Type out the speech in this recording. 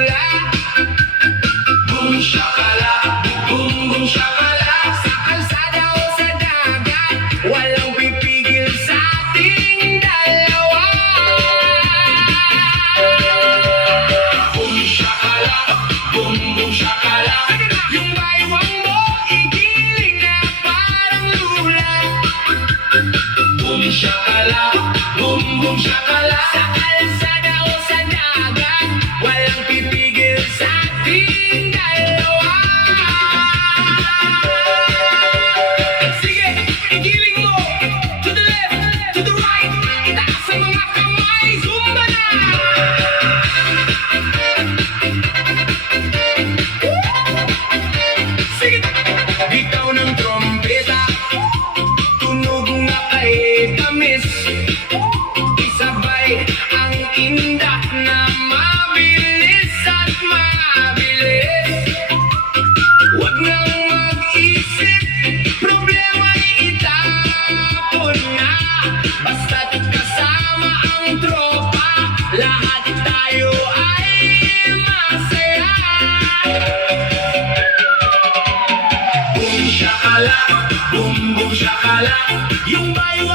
lula. Boom shakala, boom boom shakala. Sa kalsada o sa dagat, walang pipigil sa ating dalawa. Boom shakala, boom boom shakala. Yung baywang mo, igiling na parang lula. Boom shakala, boom boom shakala. Sa kalsada o sa dagat, walang pipigil sa ating dalawa. Sige, igiling mo. To the left, to the right. Itaas ang mga kamay, zumba na. Sige, bitaw ng trompeta, tunog na kay tamis. Isabay ang indak na mabilis at mabilis. Huwag nang mag-isip, problema'y itapon na. Basta't kasama ang tropa, lahat tayo ay masaya. Boom shakala, boom boom shakala. Yung bayo